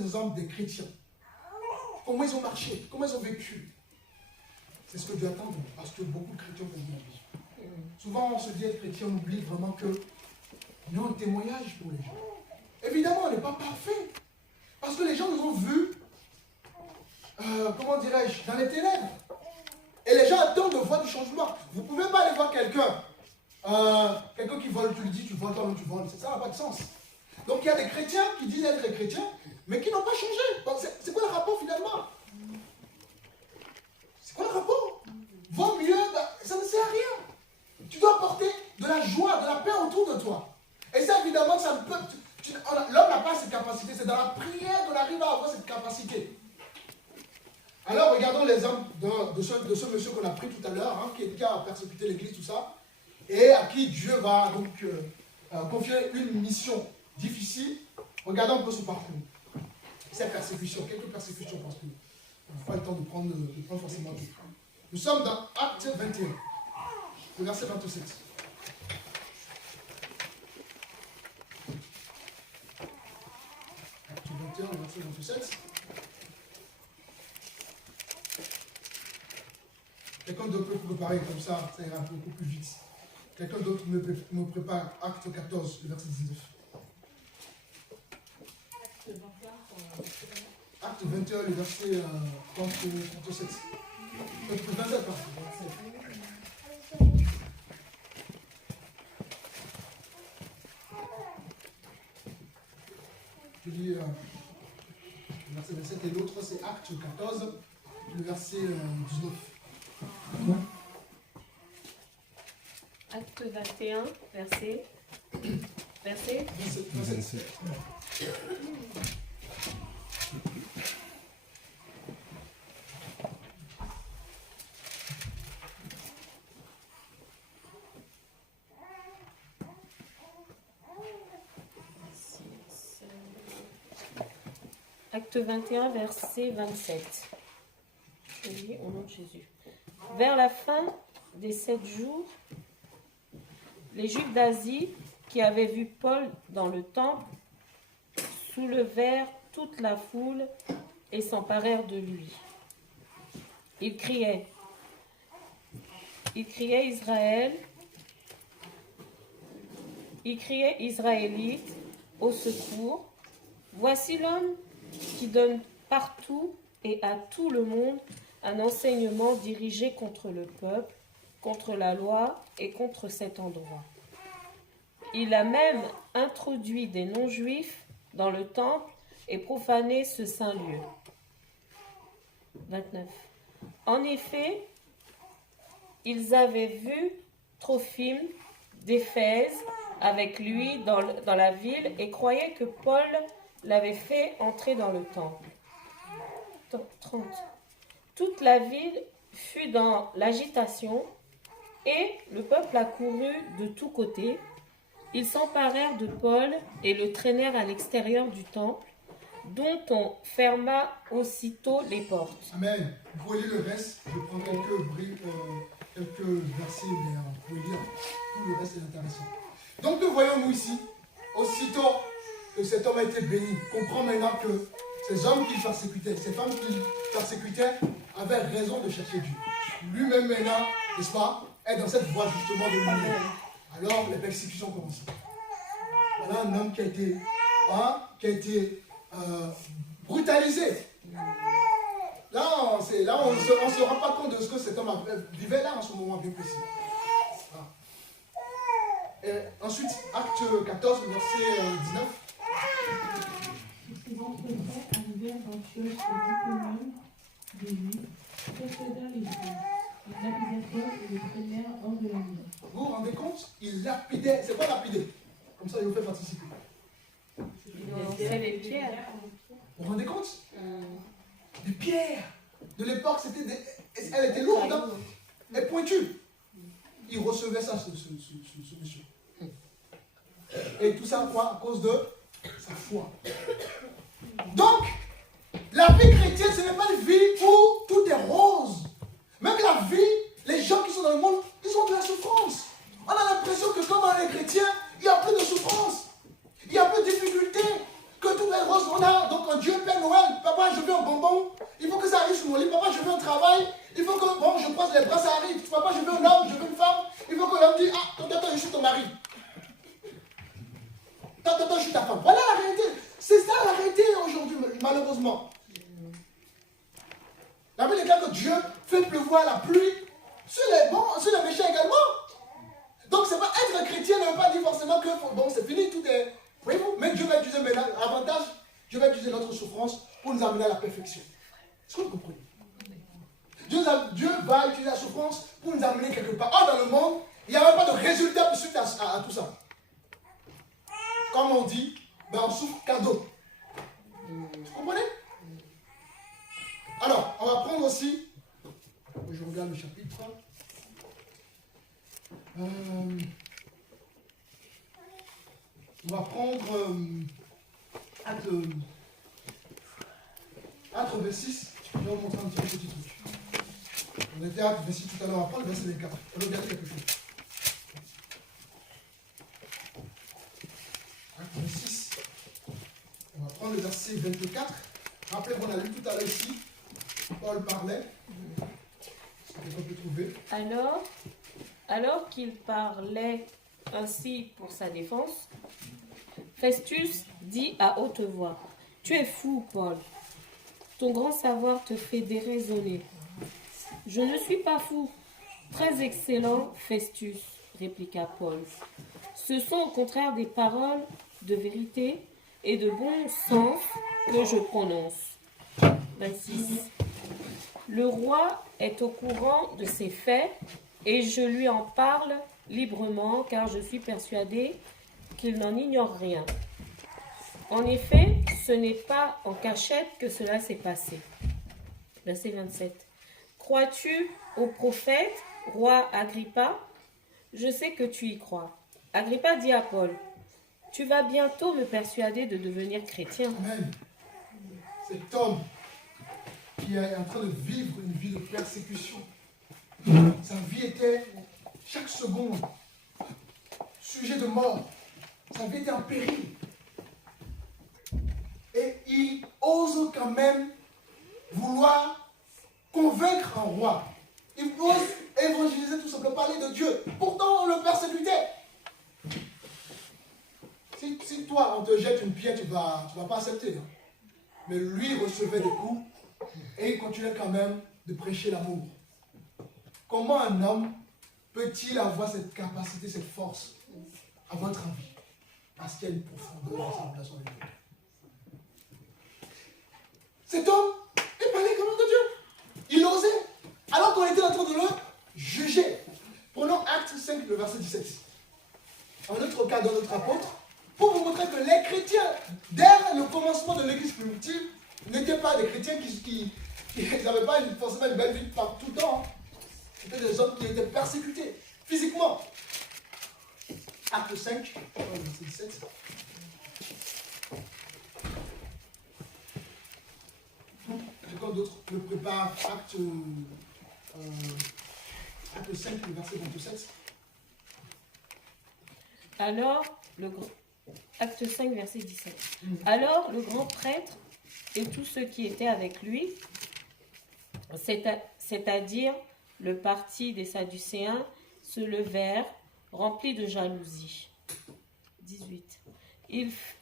quelques exemples des chrétiens. Comment ils ont marché, comment ils ont vécu. C'est ce que Dieu attend, parce que beaucoup de chrétiens font la vie. Souvent, on se dit être chrétien, on oublie vraiment que nous avons un témoignage pour les gens. Évidemment, on n'est pas parfait. Parce que les gens nous ont vus, comment dirais-je, dans les ténèbres. Et les gens attendent de voir du changement. Vous ne pouvez pas aller voir quelqu'un. Quelqu'un qui vole, tu lui dis, tu voles, toi-même tu voles. Ça n'a pas de sens. Donc il y a des chrétiens qui disent être des chrétiens, mais qui n'ont pas changé. C'est quoi le rapport finalement? C'est quoi le rapport? Vaut mieux, ça ne sert à rien. Tu dois apporter de la joie, de la paix autour de toi. Et ça, évidemment, ça ne peut. L'homme n'a pas cette capacité. C'est dans la prière qu'on arrive à avoir cette capacité. Alors, regardons l'exemple de ce monsieur qu'on a pris tout à l'heure, hein, qui a persécuté l'église, tout ça, et à qui Dieu va donc confier une mission difficile. Regardons un peu ce parcours. Ces persécutions, quelques persécutions, parce qu'on n'a pas le temps de prendre forcément tout. Nous sommes dans Acte 21, le verset 27. Acte 21, le verset 27. Quelqu'un d'autre peut préparer comme ça ira beaucoup plus vite. Quelqu'un d'autre me prépare Acte 14, le verset 19. Acte 21, le verset 37. 27, pardon. Je lis le verset 27 et l'autre c'est Acte 14, le verset 19. Acte 21, verset 27. Acte 21, verset 27. Je lis au nom de Jésus. Vers la fin des 7 jours, les Juifs d'Asie qui avaient vu Paul dans le temple soulevèrent toute la foule et s'emparèrent de lui. Ils criaient Israélites au secours. Voici l'homme qui donne partout et à tout le monde un enseignement dirigé contre le peuple, contre la loi et contre cet endroit. Il a même introduit des non-juifs dans le temple et profané ce saint lieu. 29. En effet, ils avaient vu Trophime d'Éphèse avec lui dans la ville et croyaient que Paul l'avait fait entrer dans le temple. 30. Toute la ville fut dans l'agitation et le peuple accourut de tous côtés. Ils s'emparèrent de Paul et le traînèrent à l'extérieur du temple, dont on ferma aussitôt les portes. Amen. Vous pouvez lire le reste. Je prends quelques versets, mais vous pouvez lire. Tout le reste est intéressant. Donc nous voyons, nous ici, aussitôt que cet homme a été béni, comprend maintenant que ces hommes qu'il persécutait, ces femmes qu'il persécutait, avaient raison de chercher Dieu. Lui-même maintenant, n'est-ce pas, est dans cette voie justement de lumière. Alors les persécutions commencent. Voilà un homme qui a été brutalisé. Là, on ne se rend pas compte de ce que cet homme vivait là en ce moment bien précis. Voilà. Et ensuite, acte 14, verset 19. Ces entrefaits arrivèrent d'Antioche et d'Iconium, des Juifs, possédèrent les Juifs, ils lapidèrent et les traînèrent hors de la ville. Vous vous rendez compte? Il lapidait. C'est quoi lapider? Comme ça, il vous fait participer. C'est les pierres. Vous vous rendez compte? Des pierres. De l'époque, elle était lourde, hein? Et pointue. Il recevait ça, ce monsieur. Et tout ça, quoi? À cause de sa foi. Donc, la vie chrétienne, ce n'est pas une vie où tout est rose. Même la vie, les gens qui sont dans le monde, ils ont de la souffrance. On a l'impression que comme on est chrétien, il y a plus de souffrance. Il y a plus de difficultés. Que tout est rose. On a donc un Dieu peine je veux un bonbon. Il faut que ça arrive sur mon lit. Papa, je veux un travail. Il faut que, bon, je croise les bras, ça arrive. Papa, je veux un homme, je veux une femme. Il faut que l'homme dise, ah, attends, je suis ton mari. Attends, je suis ta femme. Voilà la réalité. C'est ça la réalité aujourd'hui, malheureusement. La Bible déclare que Dieu fait pleuvoir la pluie sur les bons, sur les méchants également. Donc, c'est pas être chrétien ne veut pas dire forcément que bon, c'est fini, tout est. Voyez-vous, mais Dieu va utiliser maintenant, avantage, Dieu va utiliser notre souffrance pour nous amener à la perfection. Est-ce que vous comprenez? Dieu va utiliser la souffrance pour nous amener quelque part. Or, dans le monde, il n'y a même pas de résultat suite à tout ça. Comme on dit, ben on souffre cadeau. Vous comprenez? Alors, on va prendre aussi, je regarde le chapitre. On va prendre Acte 26. Je vais vous montrer un petit truc. On était à Acte 26 tout à l'heure, on va prendre le verset 24. On va regarder quelque chose. Acte 26. On va prendre le verset 24. Rappelez-vous, on a lu tout à l'heure ici. Paul parlait. Est-ce que quelqu'un peut trouver? Alors qu'il parlait ainsi pour sa défense, Festus dit à haute voix, « Tu es fou, Paul. Ton grand savoir te fait déraisonner. » « Je ne suis pas fou. »« Très excellent, Festus, répliqua Paul. Ce sont au contraire des paroles de vérité et de bon sens que je prononce. » 26. Le roi est au courant de ces faits et je lui en parle librement car je suis persuadé qu'il n'en ignore rien. En effet, ce n'est pas en cachette que cela s'est passé. Verset 27. Crois-tu au prophète, roi Agrippa? Je sais que tu y crois. Agrippa dit à Paul, tu vas bientôt me persuader de devenir chrétien. Amen. Cet homme qui est en train de vivre une vie de persécution. Sa vie était chaque seconde sujet de mort. Sa vie était en péril. Et il ose quand même vouloir convaincre un roi. Il ose évangéliser tout simplement, parler de Dieu. Pourtant, on le persécutait. Si toi, on te jette une pierre, tu ne vas pas accepter. Hein. Mais lui recevait des coups et il continuait quand même de prêcher l'amour. Comment un homme peut-il avoir cette capacité, cette force, à votre avis? Parce qu'il y a une profondeur dans sa relation avec Dieu. Cet homme, il parlait comment de Dieu? Il osait, alors qu'on était en train de le juger. Prenons Acte 5, le verset 17. Un autre cas d'un autre apôtre, pour vous montrer que les chrétiens, dès le commencement de l'église primitive, n'étaient pas des chrétiens qui n'avaient pas forcément une belle vie par tout le temps. C'était des hommes qui étaient persécutés physiquement. Acte 5, verset 17. Quelqu'un d'autre me prépare Acte 5, le verset 27. Alors, Acte 5, verset 17. Alors, le grand prêtre et tous ceux qui étaient avec lui, c'est-à-dire le parti des Sadducéens, se levèrent, remplis de jalousie. 18.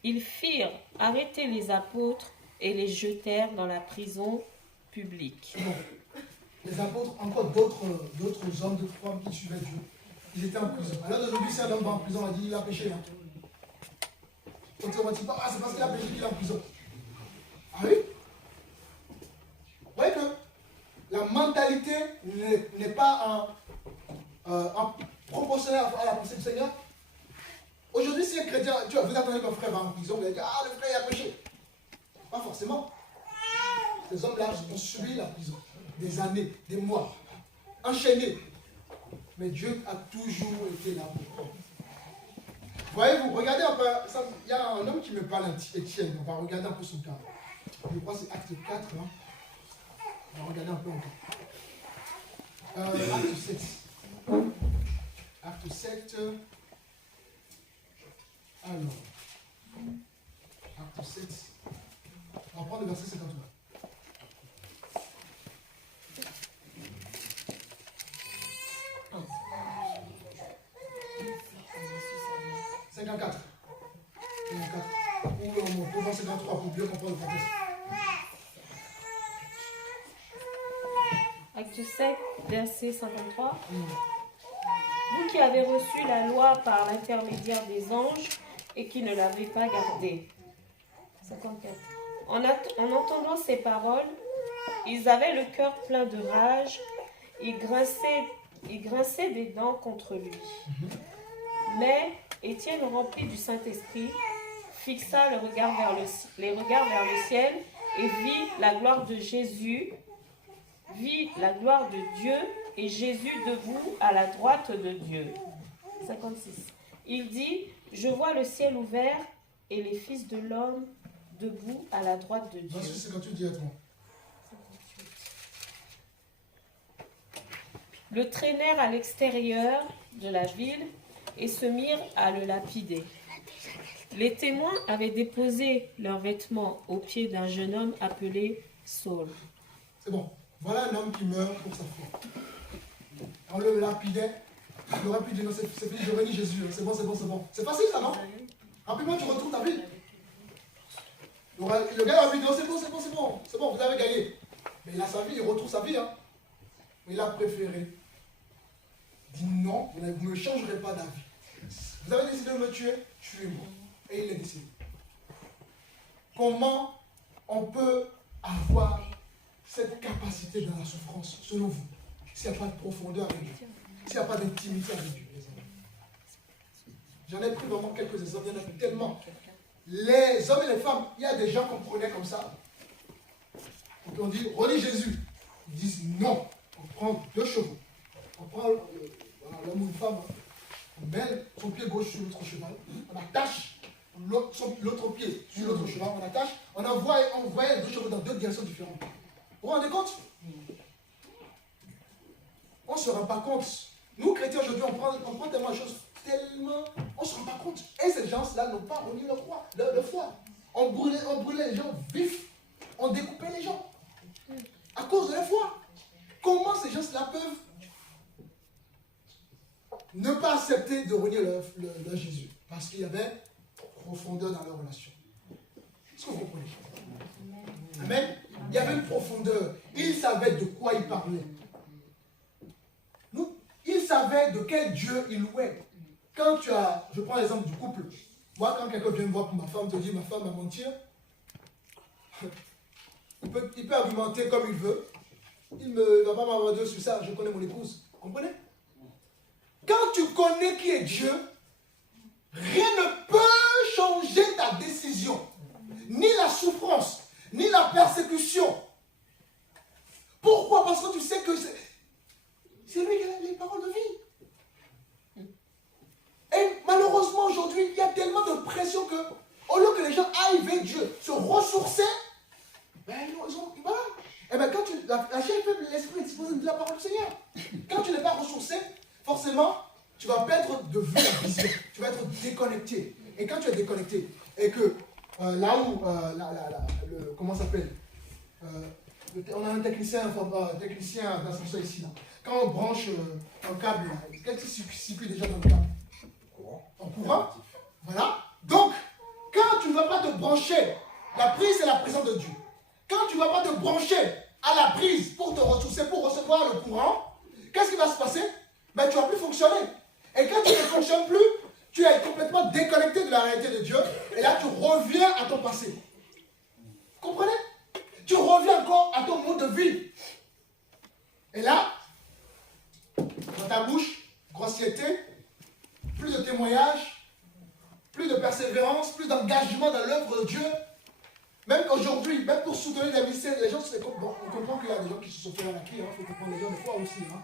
Ils firent arrêter les apôtres et les jetèrent dans la prison publique. Bon. Les apôtres, encore d'autres hommes, de femmes qui suivaient Dieu, ils étaient en prison. Alors aujourd'hui, si un homme va en prison, on va dire il a péché. Hein. Donc on va dire, ah, c'est parce qu'il a péché qu'il est en prison. Ah oui? Vous voyez que la mentalité n'est pas en proportionnelle à la pensée du Seigneur. Aujourd'hui, si un chrétien, vous attendez qu'un frère va en prison, vous allez dire, ah, le frère il a péché. Pas forcément. Ces hommes-là ont subi la prison. Des années, des mois, enchaînés. Mais Dieu a toujours été là pour eux. Voyez-vous, regardez un peu, il y a un homme qui me parle, Étienne, on va regarder un peu son cas. Je crois que c'est acte 4. Hein. On va regarder un peu encore. Acte 7. Acte 7. Alors. Acte 7. On va prendre le verset 51. mieux comprendre le contexte. Acte 7, verset 53. Vous qui avez reçu la loi par l'intermédiaire des anges et qui ne l'avez pas gardée. 54. En entendant ces paroles, ils avaient le cœur plein de rage, ils grinçaient des dents contre lui. Mais Étienne, rempli du Saint-Esprit, fixa les regards vers le ciel et vit la gloire de Jésus, vit la gloire de Dieu et Jésus debout à la droite de Dieu. 56. Il dit, je vois le ciel ouvert et les fils de l'homme debout à la droite de Dieu. Verset 58 directement. Le traînèrent à l'extérieur de la ville et se mirent à le lapider. Les témoins avaient déposé leurs vêtements aux pieds d'un jeune homme appelé Saul. C'est bon. Voilà un homme qui meurt pour sa foi. On le lapidait. Il aurait pu dire non, c'est fini, je bénis Jésus. C'est bon, c'est bon, c'est bon. C'est facile ça, non? Rapidement, tu retrouves ta vie. Le gars aurait pu dire c'est bon, c'est bon, c'est bon. C'est bon, vous avez gagné. Mais il a sa vie, il retrouve sa vie. Hein. Mais il a préféré. Dit non, vous ne changerez pas d'avis. Vous avez décidé de me tuer, tuez-moi. Et il est décidé. Comment on peut avoir cette capacité dans la souffrance, selon vous, s'il n'y a pas de profondeur avec Dieu, s'il n'y a pas d'intimité avec Dieu, les amis? J'en ai pris vraiment quelques exemples, il y en a tellement. Les hommes et les femmes, il y a des gens qu'on prenait comme ça. Et on dit, relis Jésus. Ils disent non. On prend 2 chevaux. On prend l'homme ou une femme, on met son pied gauche sur l'autre cheval, on attache l'autre pied sur l'autre cheval, on attache, on envoie les 2 chevaux dans 2 directions différentes. Vous vous rendez compte? On ne se rend pas compte. Nous, chrétiens, aujourd'hui, on prend tellement de choses, tellement... On ne se rend pas compte. Et ces gens-là n'ont pas renié leur foi. On brûlait les gens vifs. On découpait les gens. À cause de la foi. Comment ces gens-là peuvent ne pas accepter de renier leur Jésus? Parce qu'il y avait profondeur dans leur relation. Est-ce que vous comprenez? Amen. Il y avait une profondeur. Ils savaient de quoi ils parlaient. Ils savaient de quel Dieu ils louaient. Quand tu as, je prends l'exemple du couple. Moi, quand quelqu'un vient me voir pour ma femme, te dit ma femme va mentir, il peut argumenter comme il veut. Il ne va pas m'avoir deux sur ça. Je connais mon épouse. Vous comprenez? Quand tu connais qui est Dieu, rien ne peut changer ta décision. Ni la souffrance, ni la persécution. Pourquoi? Parce que tu sais que c'est lui qui a les paroles de vie. Et malheureusement aujourd'hui, il y a tellement de pression que, au lieu que les gens aillent vers Dieu, se ressourcer, ben voilà. Et bien quand la chair peut l'esprit disposer de la parole du Seigneur. Quand tu n'es pas ressourcé, forcément, tu vas perdre de vue la vision. Tu vas être déconnecté. Et quand tu es déconnecté, et que là où, comment ça s'appelle, on a un technicien d'ascenseur ici, là. Quand on branche un câble, qu'est-ce qui se situe déjà dans le câble? En courant. Voilà. Donc, quand tu ne vas pas te brancher, la prise c'est la présence de Dieu. Quand tu ne vas pas te brancher à la prise pour te ressourcer, pour recevoir le courant, qu'est-ce qui va se passer? Ben, tu ne vas plus fonctionner. Et quand tu ne fonctionnes plus, tu es complètement déconnecté de la réalité de Dieu. Et là, tu reviens à ton passé. Vous comprenez? Tu reviens encore à ton mode de vie. Et là, dans ta bouche, grossièreté, plus de témoignages, plus de persévérance, plus d'engagement dans l'œuvre de Dieu. Même aujourd'hui, même pour soutenir les ministères, les gens, bon, on comprend qu'il y a des gens qui se sont fait arnaquer, il faut comprendre les gens des fois aussi. Hein.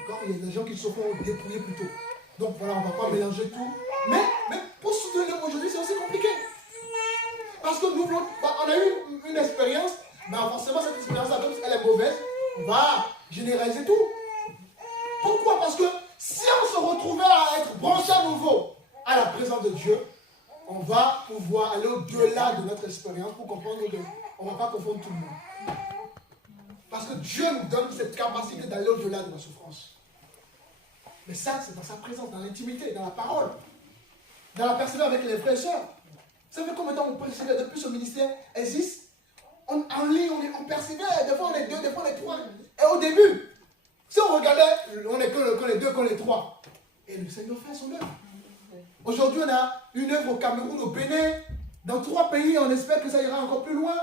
D'accord? Il y a des gens qui se sont fait dépouiller plutôt. Donc voilà, on ne va pas mélanger tout. Mais pour soutenir aujourd'hui, c'est aussi compliqué. Parce que nous, on a eu une expérience, mais forcément cette expérience-là, même si elle est mauvaise, on va généraliser tout. Pourquoi? Parce que si on se retrouvait à être branché à nouveau à la présence de Dieu, on va pouvoir aller au-delà de notre expérience pour comprendre qu'on ne va pas confondre tout le monde. Parce que Dieu nous donne cette capacité d'aller au-delà de la souffrance. Mais ça, c'est dans sa présence, dans l'intimité, dans la parole, dans la persévérance avec les frères et sœurs. Vous savez combien de temps on persévère depuis ce ministère existe? En ligne, on persévère. Des fois, on est 2, des fois, on est 3. Et au début, si on regardait, on est que les 2, que les 3. Et le Seigneur fait son œuvre. Aujourd'hui, on a une œuvre au Cameroun, au Bénin. Dans 3 pays, on espère que ça ira encore plus loin.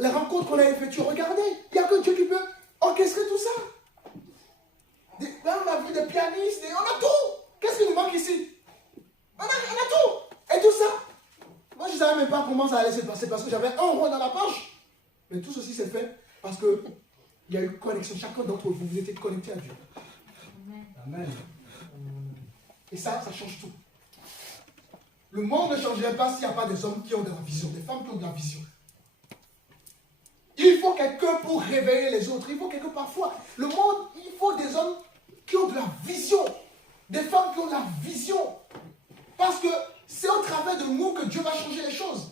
Les rencontres qu'on a effectuées, regardez, il n'y a que Dieu qui peut orchestrer tout ça. Là, on a vu des pianistes, on a tout. Qu'est-ce qui nous manque ici? On a tout. Et tout ça. Moi, je ne savais même pas comment ça allait se passer parce que j'avais 1 rond dans la poche. Mais tout ceci s'est fait parce qu'il y a eu connexion. Chacun d'entre vous, vous étiez connectés à Dieu. Amen. Et ça change tout. Le monde ne changerait pas s'il n'y a pas des hommes qui ont de la vision, des femmes qui ont de la vision. Il faut quelqu'un pour réveiller les autres. Il faut quelqu'un parfois. Le monde, il faut des hommes qui ont de la vision. Des femmes qui ont de la vision. Parce que c'est au travers de nous que Dieu va changer les choses.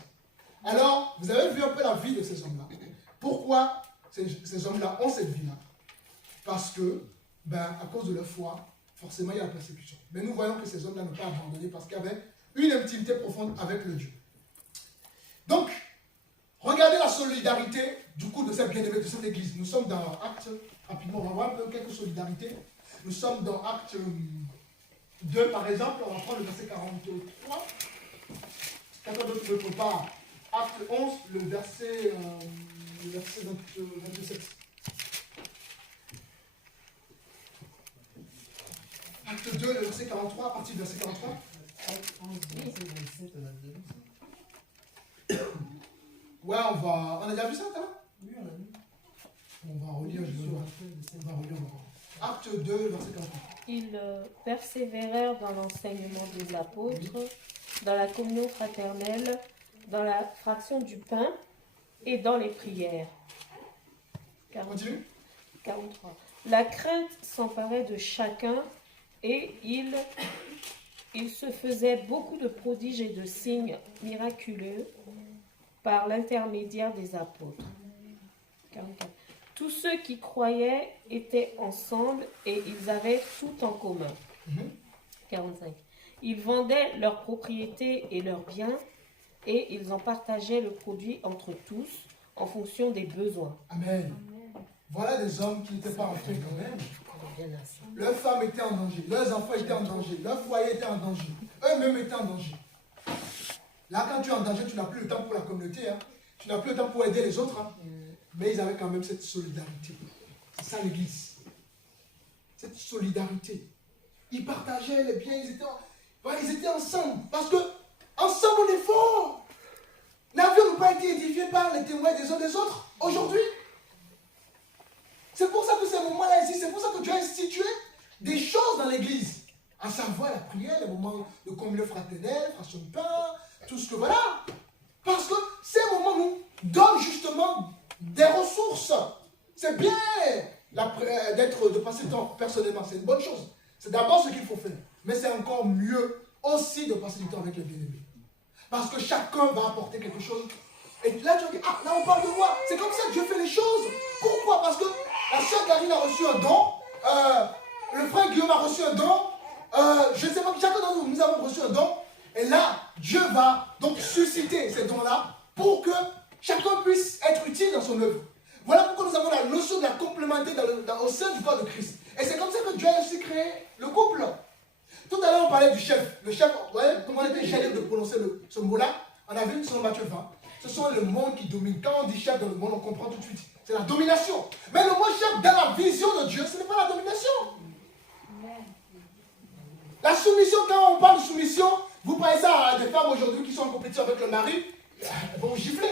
Alors, vous avez vu un peu la vie de ces hommes-là. Pourquoi ces hommes-là ont cette vie-là? Parce que, à cause de leur foi, forcément, il y a la persécution. Mais nous voyons que ces hommes-là n'ont pas abandonné parce qu'il y avait une intimité profonde avec le Dieu. Donc, regardez la solidarité du coup de cette bien-aimée, de cette église. Nous sommes dans Acte, rapidement, on va voir un peu quelques solidarités. Nous sommes dans Acte 2, par exemple, on va prendre le verset 43. Quelqu'un d'autre ne peut pas. Acte 11, le verset 27. Acte 2, le verset 43, à partir du verset 43. Acte 11, verset 27 à 22. Ouais, on a déjà vu ça, là? Oui, on l'a vu. On va relire, on va relire encore. Acte 2, verset 43. Ils persévérèrent dans l'enseignement des apôtres, dans la communion fraternelle, dans la fraction du pain et dans les prières. Continue. 43. La crainte s'emparait de chacun et il se faisait beaucoup de prodiges et de signes miraculeux par l'intermédiaire des apôtres. 44. Tous ceux qui croyaient étaient ensemble et ils avaient tout en commun. 45. Ils vendaient leurs propriétés et leurs biens et ils en partageaient le produit entre tous en fonction des besoins. Amen. Voilà des hommes qui n'étaient pas entrés quand même. Leurs femmes étaient en danger, leurs enfants étaient en danger, leur foyer était en danger, eux-mêmes étaient en danger. Là, quand tu es en danger, tu n'as plus le temps pour la communauté, hein. Tu n'as plus le temps pour aider les autres. Hein. Mais ils avaient quand même cette solidarité. C'est ça l'église. Cette solidarité. Ils partageaient les biens, ils étaient ensemble. Parce que ensemble on est fort. L'avion n'a pas été édifié par les témoins des uns des autres aujourd'hui. C'est pour ça que ces moments-là existent. C'est pour ça que Dieu a institué des choses dans l'église. À savoir la prière, les moments de communion fraternelle, fraction de pain, tout ce que voilà. Parce que ces moments nous donnent justement des ressources. C'est bien de passer le temps personnellement, c'est une bonne chose. C'est d'abord ce qu'il faut faire. Mais c'est encore mieux aussi de passer du temps avec les bien-aimés. Parce que chacun va apporter quelque chose. Et là, tu vas dire, ah, là on parle de moi. C'est comme ça que Dieu fait les choses. Pourquoi? Parce que la sœur Karine a reçu un don. Le frère Guillaume a reçu un don. Je ne sais pas, chacun d'entre nous avons reçu un don. Et là, Dieu va donc susciter ces dons-là pour que chacun puisse être utile dans son œuvre. Voilà pourquoi nous avons la notion de la complémentarité au sein du corps de Christ. Et c'est comme ça que Dieu a aussi créé le couple. Tout à l'heure, on parlait du chef. Le chef, vous voyez, comment on était gêné de prononcer ce mot-là. On a vu sur Matthieu 20. Ce sont le monde qui domine. Quand on dit chef dans le monde, on comprend tout de suite. C'est la domination. Mais le mot chef dans la vision de Dieu, ce n'est pas la domination. La soumission, quand on parle de soumission, vous parlez ça à des femmes aujourd'hui qui sont en compétition avec le mari, elles vont vous gifler.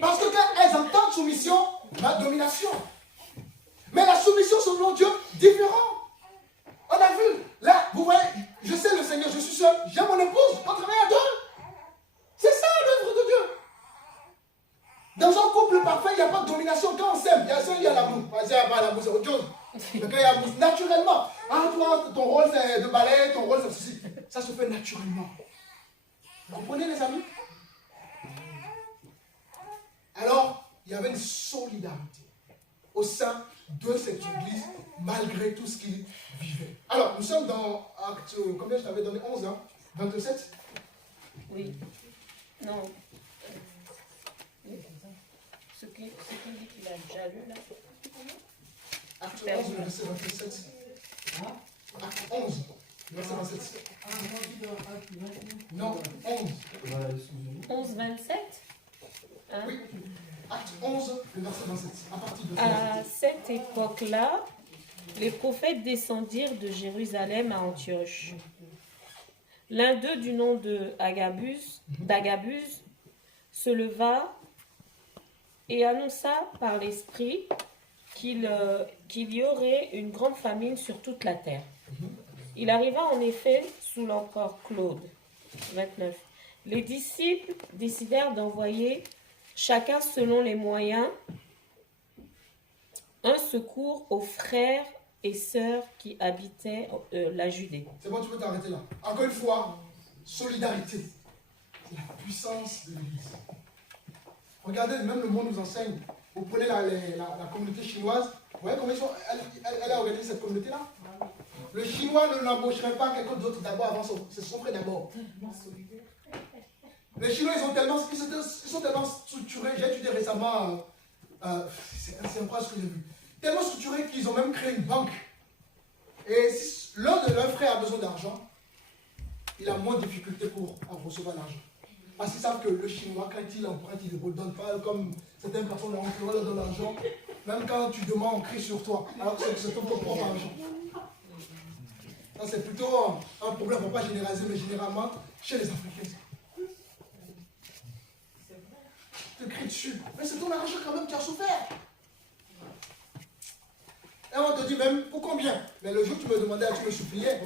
Parce que quand elles entendent soumission, la domination. Mais la soumission selon Dieu, différent. On a vu, là, vous voyez, je sais le Seigneur, je suis seul, j'ai mon épouse, on travaille à deux. C'est ça l'œuvre de Dieu. Dans un couple parfait, il n'y a pas de domination. Quand on s'aime, il y a l'amour. Il n'y a pas l'amour, c'est autre chose. Mais quand il y a l'amour, naturellement. Ah, toi, ton rôle c'est de balayer, ton rôle c'est ceci. Ça se fait naturellement. Vous comprenez, les amis? Alors, il y avait une solidarité au sein de cette église, malgré tout ce qu'ils vivaient. Alors, nous sommes dans Acte, combien je t'avais donné? 11, hein? 27. Oui. Non. Oui. Ce qui dit qu'il a déjà lu là. Acte 11, verset 27. Acte 11, verset 27. Non, 11. 11, 27. Hein? Oui. Acte 11, le verset 27. À partir de À cette époque-là, les prophètes descendirent de Jérusalem à Antioche. L'un d'eux, du nom d'Agabus, se leva et annonça par l'Esprit qu'il y aurait une grande famine sur toute la terre. Il arriva en effet sous l'empereur Claude. 29. Les disciples décidèrent d'envoyer, chacun selon les moyens, un secours aux frères et sœurs qui habitaient la Judée. C'est bon, tu peux t'arrêter là. Encore une fois, solidarité. C'est la puissance de l'Église. Regardez, même le monde nous enseigne. Vous prenez la communauté chinoise. Vous voyez comment elle a organisé cette communauté-là? Le Chinois ne l'embaucherait pas quelqu'un d'autre d'abord avant c'est son frère d'abord. Les Chinois, ils sont tellement structurés. J'ai étudié récemment, c'est incroyable ce que j'ai vu. Tellement structurés qu'ils ont même créé une banque. Et si l'un de leurs frères a besoin d'argent, il a moins de difficultés pour recevoir l'argent. Parce qu'ils savent que le Chinois, quand il emprunte, il ne le redonne pas comme certaines personnes leur donnent l'argent. Même quand tu demandes, on crie sur toi. Alors que c'est ton propre argent. Ça, c'est plutôt un problème, on ne va pas généraliser, mais généralement chez les Africains. Tu te cries dessus. Mais c'est ton argent quand même, tu as souffert. Et on te dit même, pour combien? Mais le jour où tu me demandais, tu me suppliais.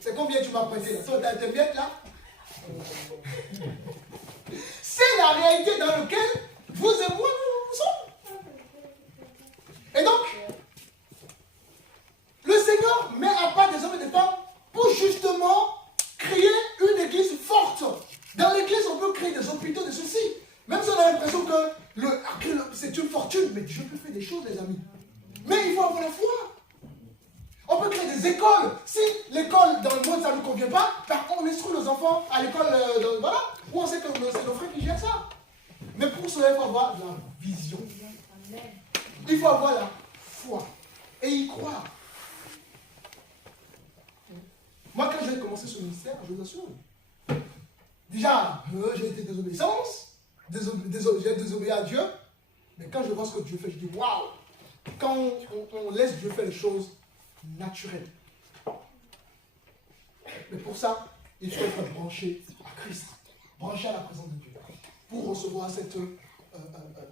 C'est combien tu m'as prêté là? Toi, t'es bien là? C'est la réalité dans laquelle vous et moi nous sommes. Et donc, le Seigneur met à part des hommes et des femmes pour justement créer une église forte. Dans l'église, on peut créer des hôpitaux, des soucis. Même si on a l'impression que c'est une fortune, mais Dieu peut faire des choses, les amis. Mais il faut avoir la foi. On peut créer des écoles. Si l'école dans le monde, ça ne nous convient pas, on instruit nos enfants à l'école, voilà, où on sait que c'est nos frères qui gèrent ça. Mais pour cela, il faut avoir la vision. Il faut avoir la foi. Et y croire. Moi, quand j'ai commencé ce ministère, je vous assure, déjà, j'ai été j'ai désobéi à Dieu. Mais quand je vois ce que Dieu fait, je dis waouh! Quand on laisse Dieu faire les choses naturelles. Mais pour ça, il faut être branché à Christ, branché à la présence de Dieu, pour recevoir cette...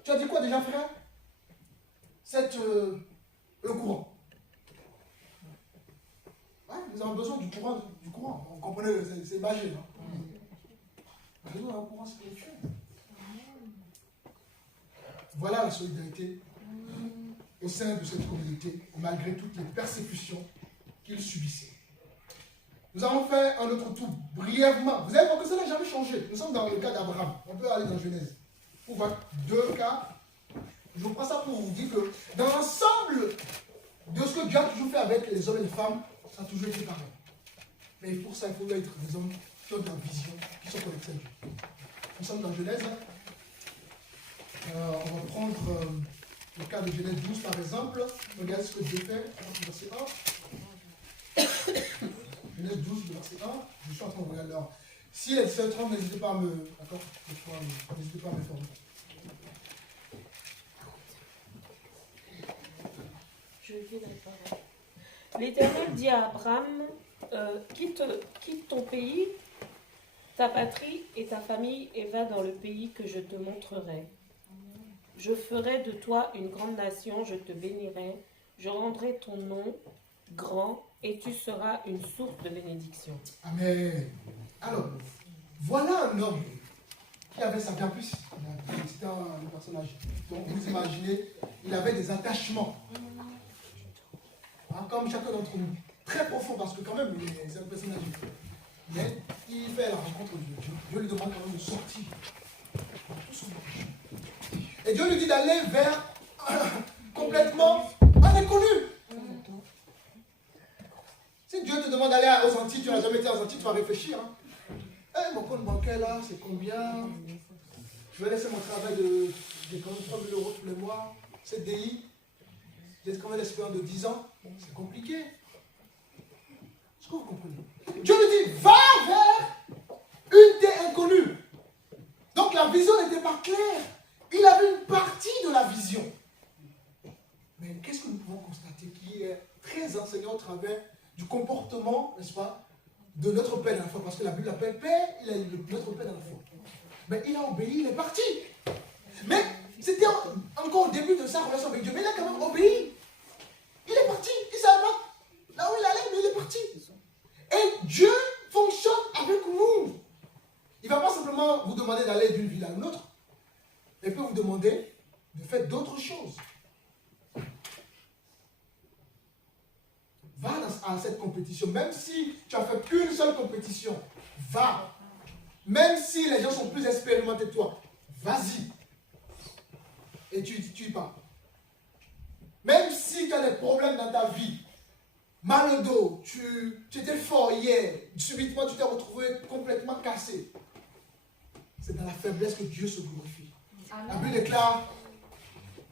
tu as dit quoi déjà, frère? Le courant. Ouais, nous avons besoin du courant. Vous comprenez, c'est imagé. Nous avons besoin d'un courant spirituel. Voilà la solidarité au sein de cette communauté, malgré toutes les persécutions qu'ils subissaient. Nous allons faire un autre tour brièvement. Vous allez voir que ça n'a jamais changé. Nous sommes dans le cas d'Abraham. On peut aller dans Genèse. Pour voir deux cas. Je vous prends ça pour vous dire que dans l'ensemble de ce que Dieu a toujours fait avec les hommes et les femmes, ça a toujours été pareil. Mais pour ça, il faut être des hommes qui ont de la vision, qui sont connectés à Dieu. Nous sommes dans Genèse. On va prendre le cas de Genèse 12 par exemple. Regardez ce que Dieu fait à partir du verset 1. Genèse 12, le verset 1. Je suis en train de regarder l'heure. Si les 17h30, n'hésitez pas à me. D'accord? N'hésitez pas à m'informer. L'Éternel dit à Abraham, quitte ton pays, ta patrie et ta famille et va dans le pays que je te montrerai. Je ferai de toi une grande nation, je te bénirai, je rendrai ton nom grand et tu seras une source de bénédiction. Amen. Alors, voilà un homme qui avait sa capuce. C'était un personnage. Donc vous imaginez, il avait des attachements. Comme chacun d'entre nous. Très profond parce que quand même, c'est un personnage. Mais il fait la rencontre de Dieu. Dieu lui demande quand même de sortir. Et Dieu lui dit d'aller vers complètement un inconnu. Si Dieu te demande d'aller aux Antilles, tu n'as jamais été aux Antilles, tu vas réfléchir. Mon compte bancaire là, c'est combien? Je vais laisser mon travail de quand même 3 000 € tous les mois. CDI. J'ai quand même l'espérance de 10 ans. C'est compliqué. Est-ce que vous comprenez? Dieu lui dit, va vers une terre inconnue. Donc la vision n'était pas claire. Il avait une partie de la vision. Mais qu'est-ce que nous pouvons constater qui est très enseigné au travers du comportement, n'est-ce pas, de notre Père dans la foi. Parce que la Bible l'appelle Père, il a notre Père dans la foi. Mais il a obéi, il est parti. Mais c'était encore au début de sa relation avec Dieu. Mais il a quand même obéi. Il est parti. Il ne savait pas là où il allait, mais il est parti. Et Dieu fonctionne avec nous. Il ne va pas simplement vous demander d'aller d'une ville à une autre. Il peut vous demander de faire d'autres choses. Va à cette compétition. Même si tu as fait qu'une seule compétition, va. Même si les gens sont plus expérimentés que toi, vas-y. Et tu y pars. Même si tu as des problèmes dans ta vie, mal au dos, tu étais fort hier, subitement tu t'es retrouvé complètement cassé. C'est dans la faiblesse que Dieu se glorifie. La Bible déclare,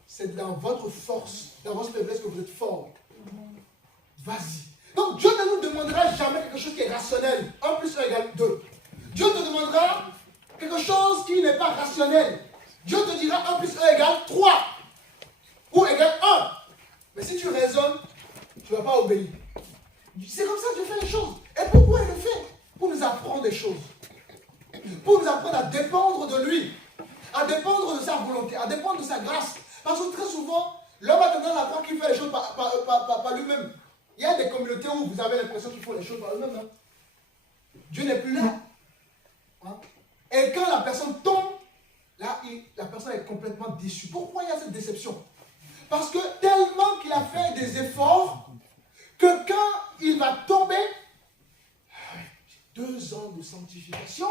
c'est dans votre force, dans votre faiblesse que vous êtes fort. Vas-y. Donc Dieu ne nous demandera jamais quelque chose qui est rationnel. 1 plus 1 égale 2. Dieu te demandera quelque chose qui n'est pas rationnel. Dieu te dira 1 plus 1 égale 3. Ou égale 1. Mais si tu raisonnes, tu ne vas pas obéir. C'est comme ça que Dieu fait les choses. Et pourquoi il le fait? Pour nous apprendre des choses. Pour nous apprendre à dépendre de lui. À dépendre de sa volonté. À dépendre de sa grâce. Parce que très souvent, l'homme a tendance à croire qu'il fait les choses par lui-même. Il y a des communautés où vous avez l'impression qu'il faut les choses par eux-mêmes. Hein. Dieu n'est plus là. Hein? Et quand la personne tombe, là, la personne est complètement déçue. Pourquoi il y a cette déception? Parce que tellement qu'il a fait des efforts, que quand il va tomber, 2 ans de sanctification.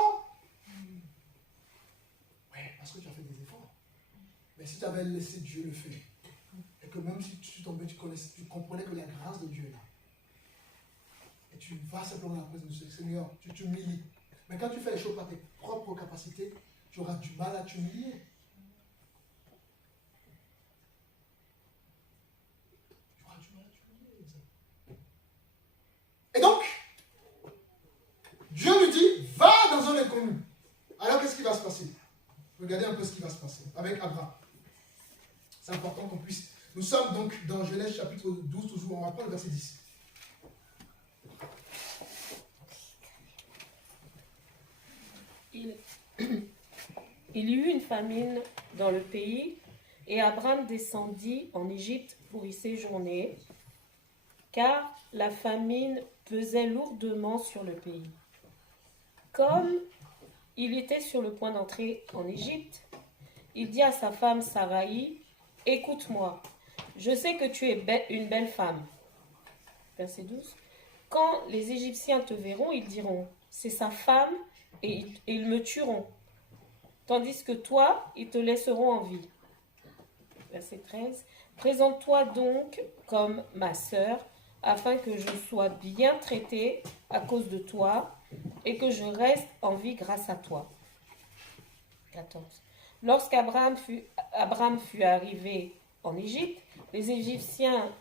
Oui, parce que tu as fait des efforts. Mais si tu avais laissé Dieu le faire, et que même si tu tombais, tu comprenais que la grâce de Dieu est là. Et tu vas simplement dans la présence du Seigneur, tu t'humilies. Mais quand tu fais les choses par tes propres capacités, tu auras du mal à t'humilier. Tu auras du mal à t'humilier. Et donc, Dieu lui dit, va dans un inconnu. Alors qu'est-ce qui va se passer? Regardez un peu ce qui va se passer avec Abraham. C'est important qu'on puisse... Nous sommes donc dans Genèse chapitre 12, toujours, on va prendre le verset 10. Il y eut une famine dans le pays, et Abraham descendit en Égypte pour y séjourner, car la famine pesait lourdement sur le pays. Comme il était sur le point d'entrer en Égypte, il dit à sa femme Saraï, « Écoute-moi, je sais que tu es une belle femme. » Verset 12. « Quand les Égyptiens te verront, ils diront, c'est sa femme, et ils me tueront. Tandis que toi, ils te laisseront en vie. » Verset 13. « Présente-toi donc comme ma sœur, afin que je sois bien traitée à cause de toi, et que je reste en vie grâce à toi. » 14. Lorsqu'Abraham fut arrivé en Égypte, les Égyptiens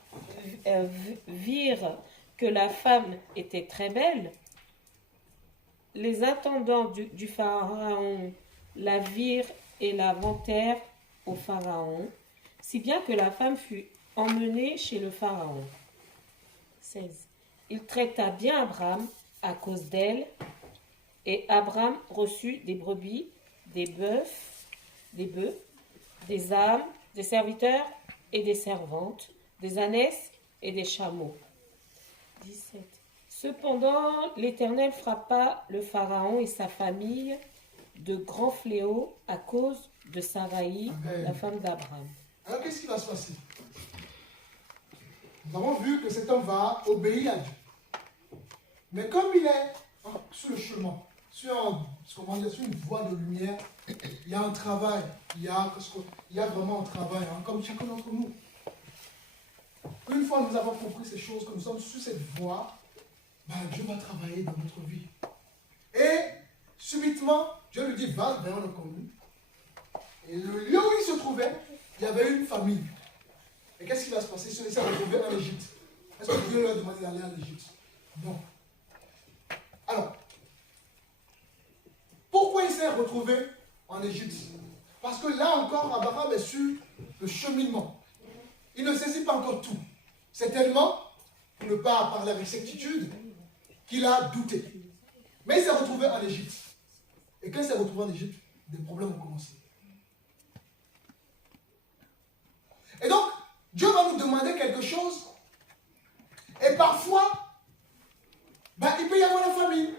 virent que la femme était très belle. Les intendants du pharaon la virent et la vantèrent au pharaon, si bien que la femme fut emmenée chez le pharaon. 16. Il traita bien Abraham à cause d'elle, et Abraham reçut des brebis, des bœufs, des ânes, des serviteurs et des servantes, des ânesses et des chameaux. 17. Cependant, l'Éternel frappa le Pharaon et sa famille de grands fléaux à cause de Saraï, la femme d'Abraham. Alors qu'est-ce qui va se passer? Nous avons vu que cet homme va obéir à Dieu. Mais comme il est sur le chemin, sur une voie de lumière, il y a un travail, il y a vraiment un travail, hein, comme chacun d'entre nous. Une fois que nous avons compris ces choses, que nous sommes sur cette voie, Dieu va travailler dans notre vie. Et subitement, Dieu lui dit, va vers le commun. Et le lieu où il se trouvait, il y avait une famille. Et qu'est-ce qui va se passer? Il s'est retrouvé en Égypte. Est-ce que Dieu lui a demandé d'aller en Égypte? Non. Alors, pourquoi il s'est retrouvé en Égypte? Parce que là encore, Abraham est sur le cheminement. Il ne saisit pas encore tout. C'est tellement, pour ne pas parler avec certitude, qu'il a douté. Mais il s'est retrouvé en Égypte. Et quand il s'est retrouvé en Égypte, des problèmes ont commencé. Et donc, Dieu va nous demander quelque chose. Et parfois, il peut y avoir la famille.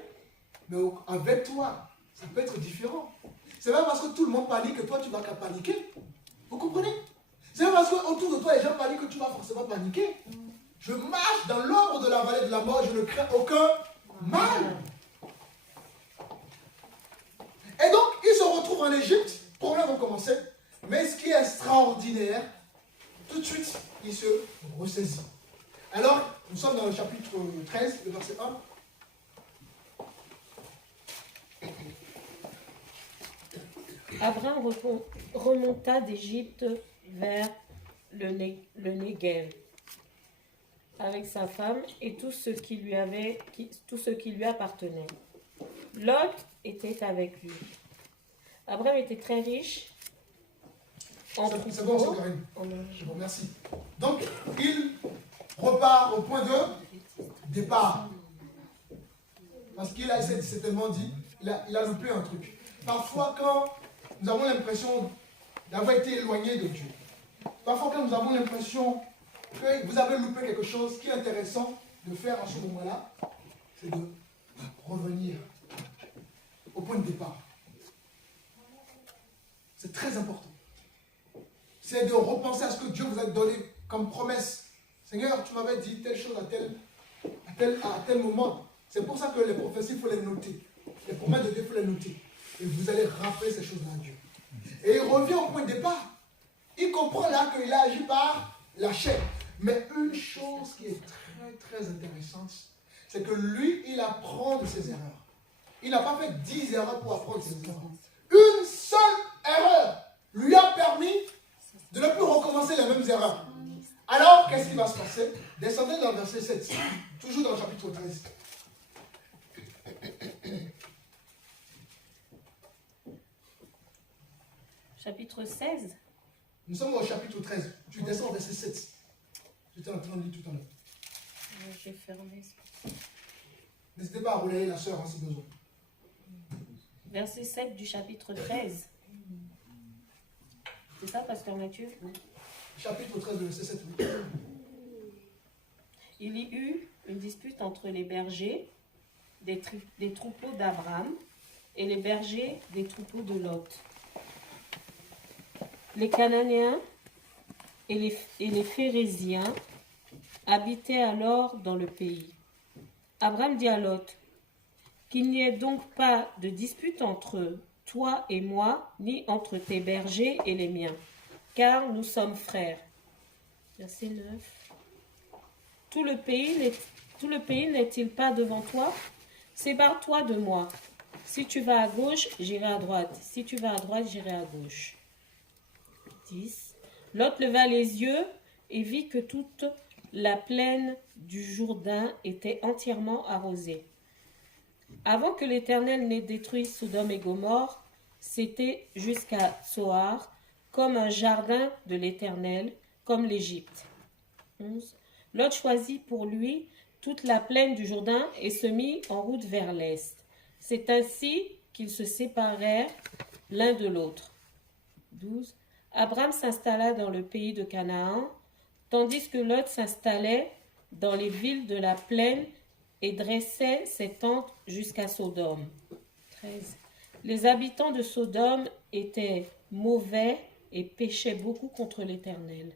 Mais avec toi, ça peut être différent. C'est pas parce que tout le monde panique que toi, tu vas paniquer. Vous comprenez? C'est pas parce qu'autour de toi, les gens paniquent que tu vas forcément paniquer. Je marche dans l'ombre de la vallée de la mort, je ne crains aucun mal. Et donc, il se retrouve en Égypte, problème vont commencer. Mais ce qui est extraordinaire, tout de suite, il se ressaisit. Alors, nous sommes dans le chapitre 13, le verset 1. Abraham remonta d'Égypte vers le Néguev avec sa femme et tout ce qui lui appartenait. Lot était avec lui. Abraham était très riche. C'est bon, c'est Corinne. Je vous remercie. Donc, il repart au point de départ. Parce qu'il a certainement dit, il a loupé un truc. Parfois, quand nous avons l'impression d'avoir été éloigné de Dieu, parfois quand nous avons l'impression que vous avez loupé quelque chose, ce qui est intéressant de faire en ce moment-là, c'est de revenir au point de départ. C'est très important. C'est de repenser à ce que Dieu vous a donné comme promesse. Seigneur, tu m'avais dit telle chose à tel moment. C'est pour ça que les prophéties, il faut les noter. Les promesses de Dieu, il faut les noter. Et vous allez rappeler ces choses-là à Dieu. Et il revient au point de départ. Il comprend là qu'il a agi par la chair. Mais une chose qui est très très intéressante, c'est que lui, il apprend de ses erreurs. Il n'a pas fait 10 erreurs pour apprendre ses erreurs. Une seule erreur lui a permis de ne plus recommencer les mêmes erreurs. Alors, qu'est-ce qui va se passer? Descendez dans le verset 7, toujours dans le chapitre 13. Chapitre 16. Nous sommes au chapitre 13. Tu descends au verset 7. J'étais en train de lire tout à l'heure. J'ai fermé. N'hésitez pas à relayer la sœur si besoin. Verset 7 du chapitre 13. C'est ça, pasteur Mathieu? Chapitre 13, verset 7. Oui. Il y eut une dispute entre les bergers des troupeaux d'Abraham et les bergers des troupeaux de Lot. Les Cananéens et les Phérésiens habitaient alors dans le pays. Abraham dit à Lot, qu'il n'y ait donc pas de dispute entre toi et moi, ni entre tes bergers et les miens, car nous sommes frères. Verset 9. Tout le pays n'est-il pas devant toi? Sépare-toi de moi. Si tu vas à gauche, j'irai à droite. Si tu vas à droite, j'irai à gauche. 10. Lot leva les yeux et vit que toute la plaine du Jourdain était entièrement arrosée. Avant que l'Éternel n'ait détruit Sodome et Gomorrhe, c'était jusqu'à Tsoar, comme un jardin de l'Éternel, comme l'Égypte. 11. Lot choisit pour lui toute la plaine du Jourdain et se mit en route vers l'est. C'est ainsi qu'ils se séparèrent l'un de l'autre. 12. Abraham s'installa dans le pays de Canaan, tandis que Lot s'installait dans les villes de la plaine et dressait ses tentes jusqu'à Sodome. 13. Les habitants de Sodome étaient mauvais et péchaient beaucoup contre l'Éternel.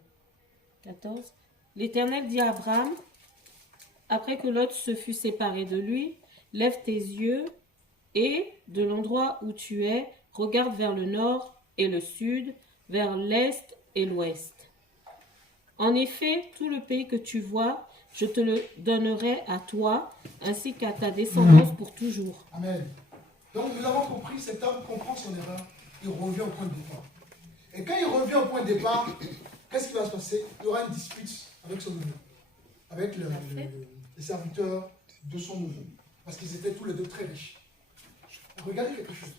14. L'Éternel dit à Abraham, après que Lot se fut séparé de lui, lève tes yeux et, de l'endroit où tu es, regarde vers le nord et le sud, vers l'est et l'ouest. En effet, tout le pays que tu vois, je te le donnerai à toi, ainsi qu'à ta descendance pour toujours. Amen. Donc nous avons compris, cet homme comprend son erreur, il revient au point de départ. Et quand il revient au point de départ, qu'est-ce qui va se passer? Il y aura une dispute avec son neveu, avec les serviteurs de son neveu, parce qu'ils étaient tous les deux très riches. Regardez quelque chose.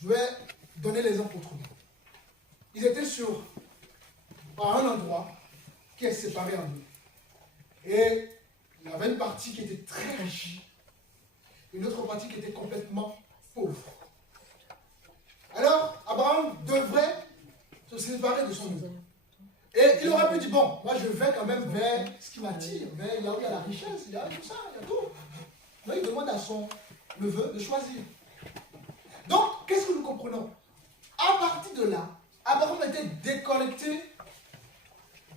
Je vais donner l'exemple autrement. Ils étaient à un endroit qui est séparé en deux. Et il y avait une partie qui était très riche, une autre partie qui était complètement pauvre. Alors, Abraham devrait se séparer de son neveu. Et il aurait pu dire, bon, moi je vais quand même vers ce qui m'attire, vers là où il y a la richesse, il y a tout ça, il y a tout. Mais il demande à son neveu de choisir. Donc, qu'est-ce que nous comprenons? À partir de là, Abraham était déconnecté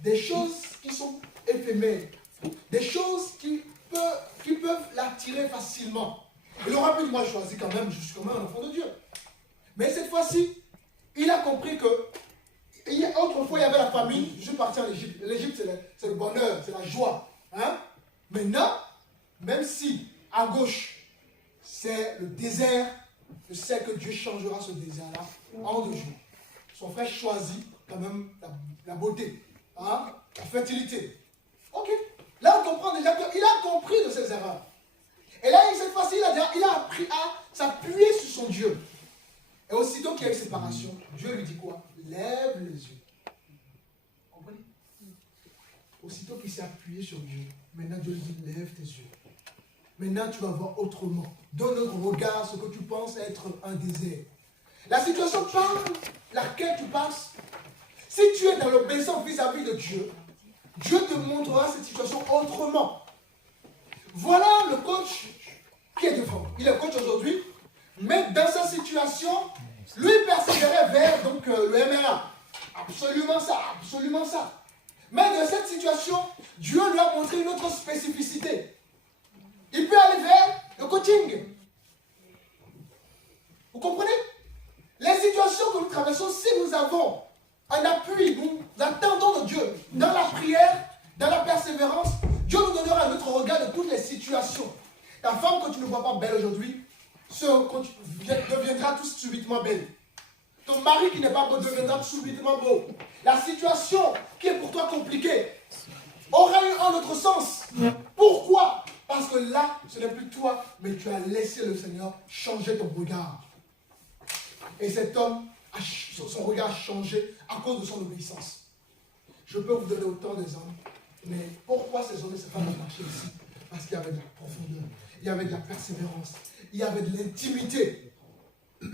des choses qui sont éphémères, des choses qui peuvent l'attirer facilement. Il aurait pu dire, moi je choisis quand même, je suis quand même un enfant de Dieu. Mais cette fois-ci, il a compris que autrefois il y avait la famine, je suis parti en Égypte. L'Égypte c'est le bonheur, c'est la joie. Hein? Maintenant, même si à gauche c'est le désert, je sais que Dieu changera ce désert-là en 2 jours. Son frère choisit quand même la beauté, hein? La fertilité. Ok. Là on comprend déjà qu'il a compris de ses erreurs. Et là, cette fois-ci, il a appris à s'appuyer sur son Dieu. Et aussitôt qu'il y a eu séparation, Dieu lui dit quoi? Lève les yeux. Vous comprenez? Aussitôt qu'il s'est appuyé sur Dieu, maintenant Dieu lui dit, lève tes yeux. Maintenant tu vas voir autrement. Donne un regard ce que tu penses être un désert. La situation par laquelle tu passes, si tu es dans l'obéissance vis-à-vis de Dieu, Dieu te montrera cette situation autrement. Voilà le coach qui est devant. Il est coach aujourd'hui, mais dans sa situation, lui persévérait vers donc, le MRA. Absolument ça, absolument ça. Mais dans cette situation, Dieu lui a montré une autre spécificité. Il peut aller vers le coaching. Vous comprenez? Les situations que nous traversons, si nous avons un appui, nous attendons de Dieu dans la prière, dans la persévérance, Dieu nous donnera un autre regard de toutes les situations. Ta femme que tu ne vois pas belle aujourd'hui, deviendra tout subitement belle. Ton mari qui n'est pas beau deviendra subitement beau. La situation qui est pour toi compliquée aura eu un autre sens. Pourquoi? Parce que là, ce n'est plus toi, mais tu as laissé le Seigneur changer ton regard. Et cet homme, son regard a changé à cause de son obéissance. Je peux vous donner autant d'exemples. Mais pourquoi ces hommes et ces femmes ont marché ici? Parce qu'il y avait de la profondeur, il y avait de la persévérance, il y avait de l'intimité. Tu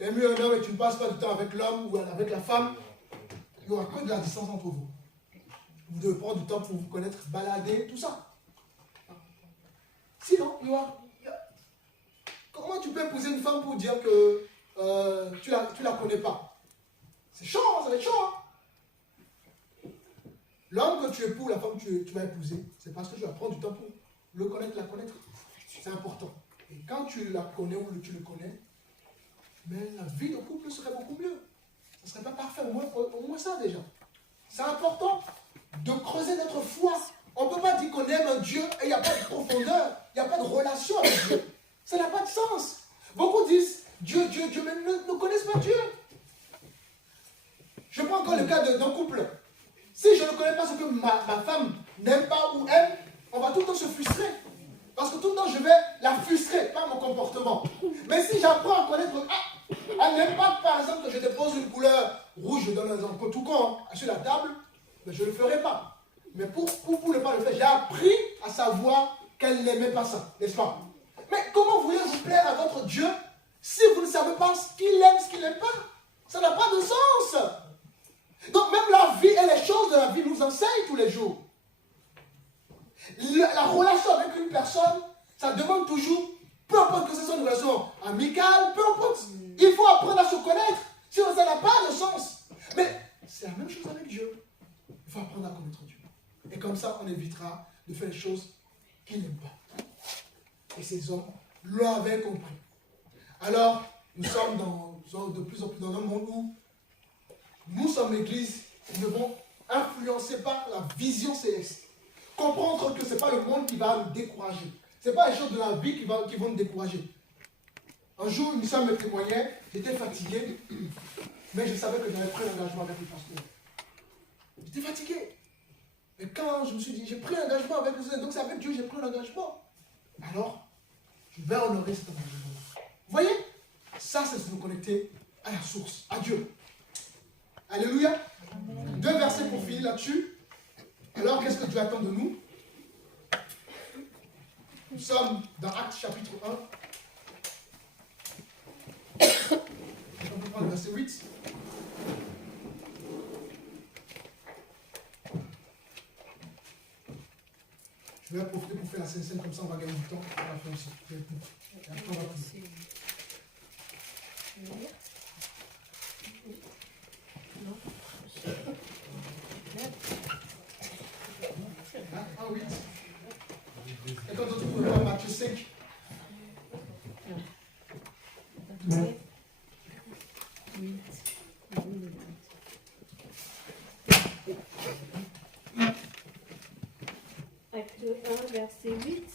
es mieux un homme et tu ne passes pas du temps avec l'homme ou avec la femme, il n'y aura que de la distance entre vous. Vous devez prendre du temps pour vous connaître, balader, tout ça. Sinon, comment tu peux épouser une femme pour dire que tu la connais pas? C'est chaud, ça va être chaud. Hein? L'homme que tu épouses, la femme que tu vas épouser, c'est parce que tu vas prendre du temps pour le connaître, la connaître. C'est important. Et quand tu la connais ou tu le connais, mais la vie de couple serait beaucoup mieux. Ça ne serait pas parfait, au moins ça déjà. C'est important de creuser notre foi. On ne peut pas dire qu'on aime un Dieu et il n'y a pas de profondeur, il n'y a pas de relation avec Dieu. Ça n'a pas de sens. Beaucoup disent Dieu, mais ne connaissent pas Dieu. Je prends encore le cas d'un couple. Si je ne connais pas ce que ma femme n'aime pas ou aime, on va tout le temps se frustrer. Parce que tout le temps, je vais la frustrer par mon comportement. Mais si j'apprends à connaître, elle n'aime pas, par exemple, que je dépose une couleur rouge, je donne un exemple, tout con, sur la table, mais je ne le ferai pas. Mais pour ne pas le faire, j'ai appris à savoir qu'elle n'aimait pas ça, n'est-ce pas? Mais comment voulez-vous plaire à votre Dieu si vous ne savez pas ce qu'il aime, ce qu'il n'aime pas? Ça n'a pas de sens. Donc même la vie et les choses de la vie nous enseignent tous les jours. La relation avec une personne, ça demande toujours, peu importe que ce soit une relation amicale, peu importe, il faut apprendre à se connaître. Sinon ça n'a pas de sens. Mais c'est la même chose avec Dieu. Il faut apprendre à connaître Dieu. Et comme ça, on évitera de faire les choses qu'il n'aime pas. Et ces hommes l'avaient compris. Alors, nous sommes de plus en plus dans un monde où nous sommes l'église, nous devons influencer par la vision céleste. Comprendre que ce n'est pas le monde qui va nous décourager. Ce n'est pas les choses de la vie qui vont nous décourager. Un jour, une soeur me témoignait, j'étais fatigué, mais je savais que j'avais pris l'engagement avec le pasteur. J'étais fatigué. Mais quand je me suis dit, j'ai pris l'engagement avec le Seigneur, donc c'est avec Dieu que j'ai pris l'engagement. Alors, je vais honorer cet engagement. Vous voyez? Ça, c'est se connecter à la source, à Dieu. Alléluia. 2 versets pour finir là-dessus. Alors, qu'est-ce que Dieu attend de nous? Nous sommes dans Actes chapitre 1. On peut prendre le verset 8. Je vais profiter pour faire la scène comme ça, on va gagner du temps. On va faire aussi. Et après, on va prier. Ah, 8. Et quand on trouve le Matthieu 5. Acte 1, verset 8.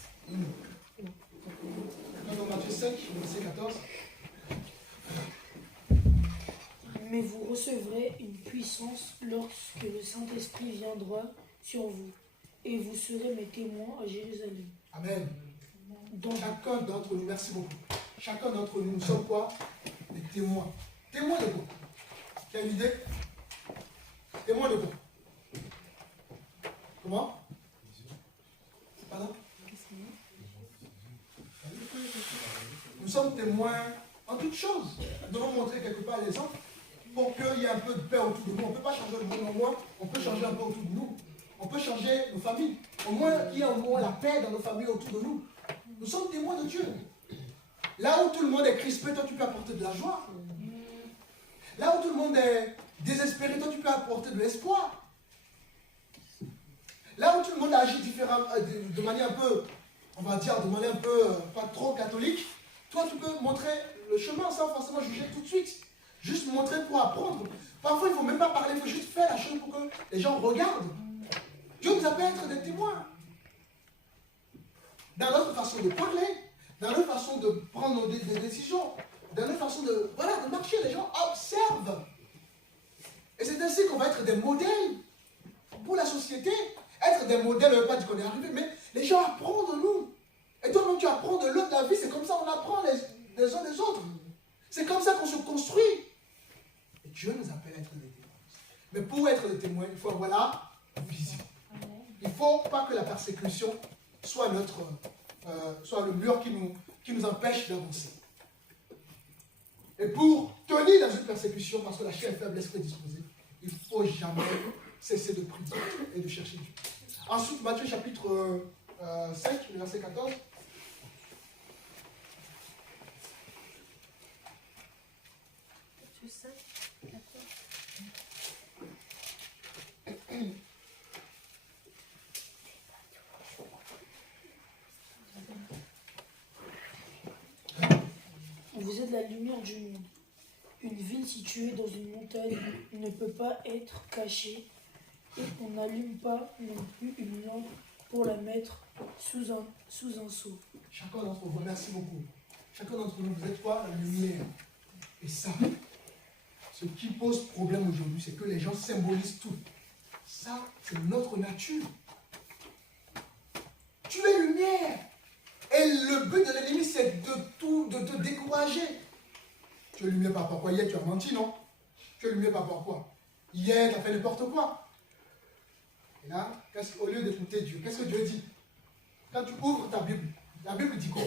Dans Matthieu 5, verset 14. Mais vous recevrez une puissance lorsque le Saint-Esprit viendra sur vous, et vous serez mes témoins à Jérusalem. Amen. Donc, Chacun d'entre nous, merci beaucoup. Chacun d'entre nous, nous sommes quoi? Des témoins. Témoins de quoi? Tu as une idée? Témoins de quoi? Comment? Pardon? Nous sommes témoins en toutes choses. Nous devons montrer quelque part l'exemple pour qu'il y ait un peu de paix autour de nous. On ne peut pas changer le monde en moins, on peut changer un peu autour de nous. On peut changer nos familles. Au moins qu'il y ait au moins la paix dans nos familles autour de nous. Nous sommes témoins de Dieu. Là où tout le monde est crispé, toi tu peux apporter de la joie. Là où tout le monde est désespéré, toi tu peux apporter de l'espoir. Là où tout le monde agit différemment, de manière un peu, on va dire, de manière un peu pas trop catholique, toi tu peux montrer le chemin sans forcément juger tout de suite. Juste montrer pour apprendre. Parfois il ne faut même pas parler, il faut juste faire la chose pour que les gens regardent. Dieu nous appelle à être des témoins. Dans notre façon de parler, dans notre façon de prendre des décisions, dans notre façon de marcher, les gens observent. Et c'est ainsi qu'on va être des modèles pour la société. Être des modèles ne veut pas dire qu'on est arrivé, mais les gens apprennent de nous. Et toi-même tu apprends de l'autre, la vie, c'est comme ça qu'on apprend les uns des autres. C'est comme ça qu'on se construit. Et Dieu nous appelle à être des témoins. Mais pour être des témoins, il faut avoir la vision. Il ne faut pas que la persécution soit soit le mur qui nous empêche d'avancer. Et pour tenir dans une persécution, parce que la chair est faible, l'esprit est disposé, il ne faut jamais cesser de prier et de chercher Dieu. Ensuite, Matthieu chapitre 5, verset 14. Matthieu 5, 14. vous êtes la lumière du monde. Une ville située dans une montagne ne peut pas être cachée, et on n'allume pas non plus une lampe pour la mettre sous un seau. Chacun d'entre vous, merci beaucoup. Chacun d'entre nous, vous êtes quoi? La lumière. Et ça, ce qui pose problème aujourd'hui, c'est que les gens symbolisent tout. Ça, c'est notre nature. Tu es lumière. Et le but de l'ennemi, c'est de te décourager. Tu es lumière par rapport à quoi? Hier, tu as menti, non? Tu es lumière par rapport à quoi? Hier, tu as fait n'importe quoi. Et là, au lieu d'écouter Dieu, qu'est-ce que Dieu dit? Quand tu ouvres ta Bible, la Bible dit quoi?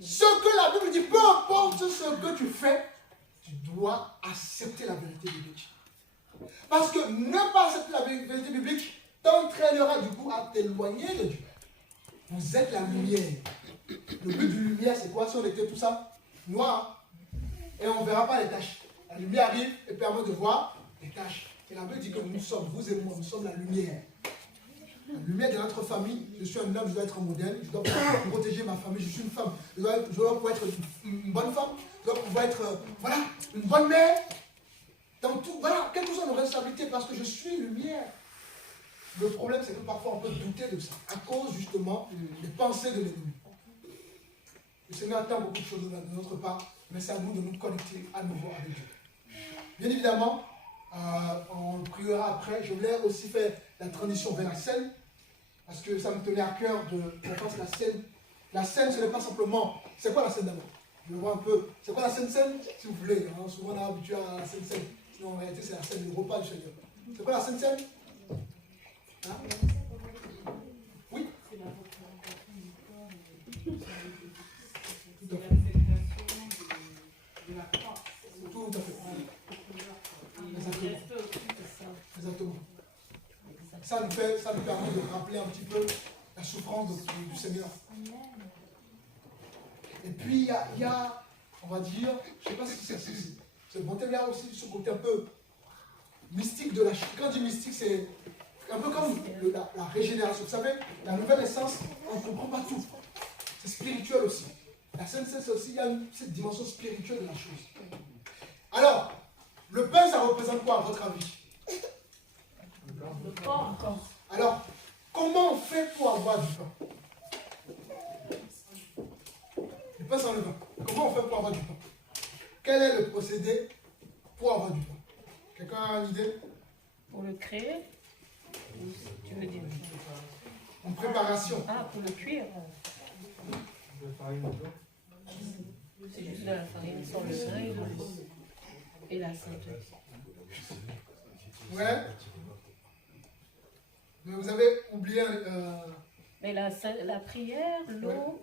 Ce que la Bible dit, peu importe ce que tu fais, tu dois accepter la vérité biblique. Parce que ne pas accepter la vérité biblique t'entraînera du coup à t'éloigner de Dieu. Vous êtes la lumière. Le but de lumière, c'est quoi? Si on était tout ça noir, et on ne verra pas les taches. La lumière arrive et permet de voir les taches. Et la Bible dit que nous sommes, vous et moi, nous sommes la lumière. La lumière de notre famille. Je suis un homme, je dois être un modèle. Je dois protéger ma famille. Je suis une femme. Je dois pouvoir être une bonne femme. Je dois pouvoir être, une bonne mère. Dans tout, quelle que soit nos responsabilités, parce que je suis lumière. le problème, c'est que parfois on peut douter de ça, à cause justement des pensées de l'ennemi. Le Seigneur attend beaucoup de choses de notre part, mais c'est à nous de nous connecter à nouveau avec Dieu. Bien évidemment, on priera après. Je voulais aussi faire la transition vers la scène, parce que ça me tenait à cœur de faire la scène. La scène, ce n'est pas simplement... C'est quoi la scène d'abord? Je vois un peu. C'est quoi la scène, si vous voulez, hein? Souvent on est habitué à la scène. Sinon en réalité, c'est la scène du repas du Seigneur. C'est quoi la scène? Hein? Oui? C'est la représentation du corps et Tout à fait. de la croix. Tout à fait. Exactement. Ça nous permet de rappeler un petit peu la souffrance du Seigneur. Et puis il y a, on va dire, je ne sais pas si c'est bon, il y a aussi ce côté un peu mystique de la chose. Quand on dit mystique, c'est un peu comme la régénération. Vous savez, la nouvelle naissance, on ne comprend pas tout. C'est spirituel aussi. La Sainte Seine, c'est aussi, il y a cette dimension spirituelle de la chose. Alors, le pain, ça représente quoi à votre avis? Le corps. Alors, comment on fait pour avoir du pain? Du pain sans le vin. Comment on fait pour avoir du pain? Quel est le procédé pour avoir du pain? Quelqu'un a une idée? Pour le créer, tu veux dire? En préparation. Ah, pour le cuire. C'est juste de la farine sans le grain et la ceinture. Ouais. Mais vous avez oublié... Mais la prière, l'eau,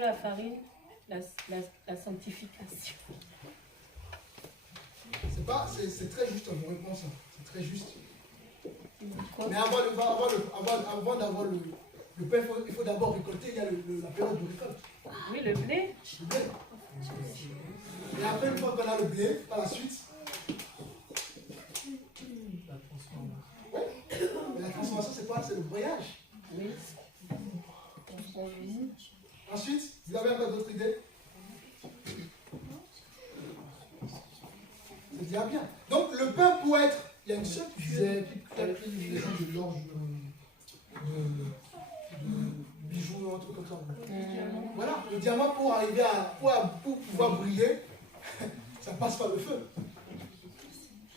la farine, la sanctification. C'est très juste vos réponses. C'est très juste. Quoi? Mais avant d'avoir le pain, il faut d'abord récolter. Il y a la période de récolte. Oui, le blé. Le blé. Et après, une fois qu'on a le blé, par la suite... Mais la transformation, c'est quoi? C'est le broyage. Oui. Ensuite, vous avez encore d'autres idées? C'est déjà bien. Donc, le pain pour être... Il y a une sœur qui faisait de l'orge, de bijoux, un truc comme ça. Voilà, le diamant pour arriver pour pouvoir briller, ça passe par le feu.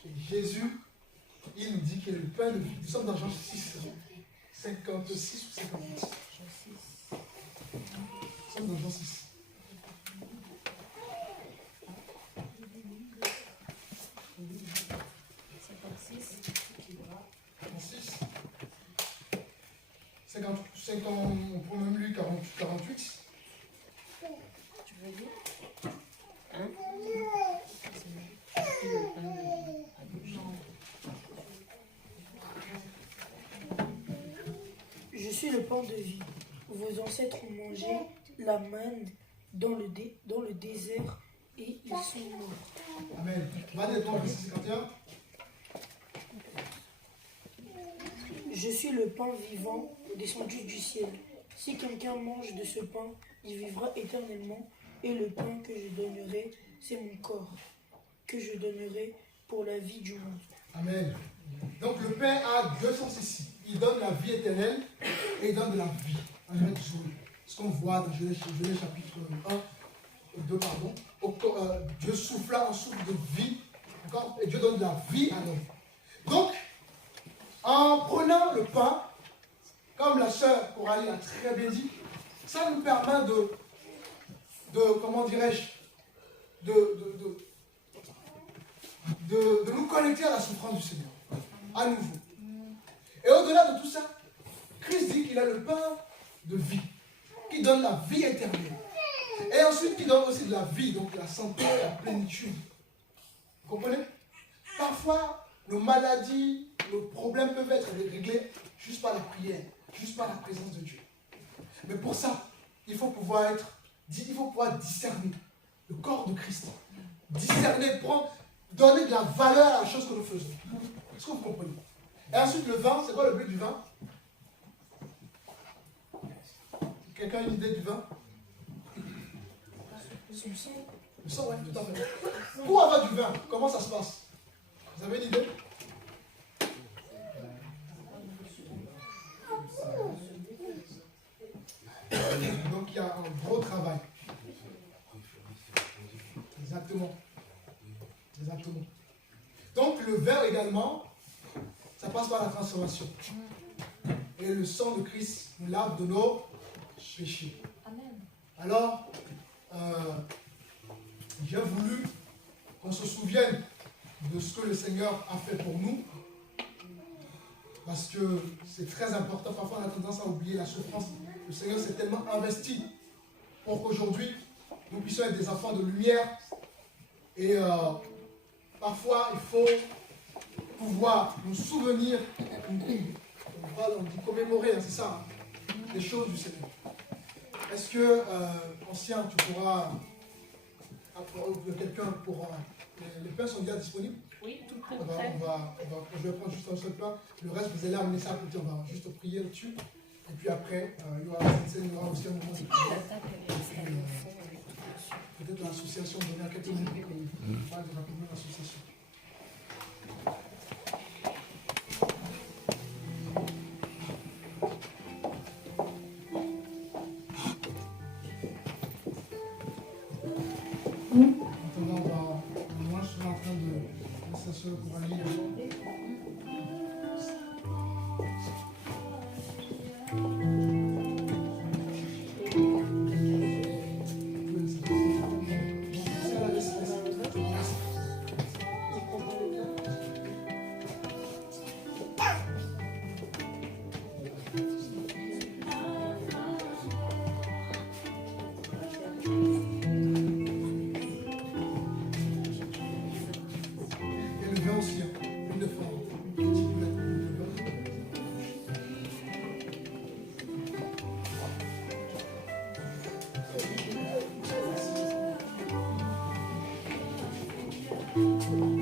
Et Jésus, il nous dit qu'il est le pain de vie. Nous sommes dans Jean 6, 56 ou 58. Nous sommes dans Jean 6. On prend même lui 48. Tu veux dire? Hein? Je suis le pain de vie. Vos ancêtres ont mangé la manne dans le désert et ils sont morts. Amen. Matthieu 51. Je suis le pain vivant descendu du ciel. Si quelqu'un mange de ce pain, il vivra éternellement. Et le pain que je donnerai, c'est mon corps, que je donnerai pour la vie du monde. Amen. Donc le pain a deux sens ici. Il donne la vie éternelle et il donne de la vie. Amen. Ce qu'on voit dans Genèse chapitre 1, 2, pardon. Dieu souffla un souffle de vie. D'accord? Et Dieu donne de la vie à l'homme. Donc, en prenant le pain, comme la sœur Coralie a très bien dit, ça nous permet comment dirais-je, de nous connecter à la souffrance du Seigneur, à nouveau. Et au-delà de tout ça, Christ dit qu'il a le pain de vie, qui donne la vie éternelle. Et ensuite, qui donne aussi de la vie, donc la santé, la plénitude. Vous comprenez? Parfois, nos maladies, nos problèmes peuvent être réglés juste par la prière, juste par la présence de Dieu. Mais pour ça, il faut pouvoir discerner le corps de Christ. Discerner, donner de la valeur à la chose que nous faisons. Est-ce que vous comprenez? Et ensuite, le vin, c'est quoi le but du vin? Quelqu'un a une idée du vin? Le sang, oui, tout à fait. Pour avoir du vin, comment ça se passe? Vous avez une idée? Donc il y a un gros travail. Exactement. Exactement. Donc le vin également, ça passe par la transformation. Et le sang de Christ nous lave de nos péchés. Amen. Alors, j'ai voulu qu'on se souvienne de ce que le Seigneur a fait pour nous. Parce que c'est très important. Parfois, on a tendance à oublier la souffrance. Le Seigneur s'est tellement investi pour qu'aujourd'hui, nous puissions être des enfants de lumière. Et parfois, il faut pouvoir nous souvenir, on dit commémorer, hein, c'est ça, les choses du Seigneur. Est-ce que, ancien, tu pourras, quelqu'un pour... les pains sont déjà disponibles? Oui, tout près. Je vais prendre juste un seul pain. Le reste, vous allez amener ça à côté. On va juste prier là-dessus. Et puis après, il y aura aussi un moment de prière. Peut-être l'association, donner à quelques minutes qu'on parle rapidement de l'association. Maintenant, moi je serai en train de s'asseoir pour aller. Thank you.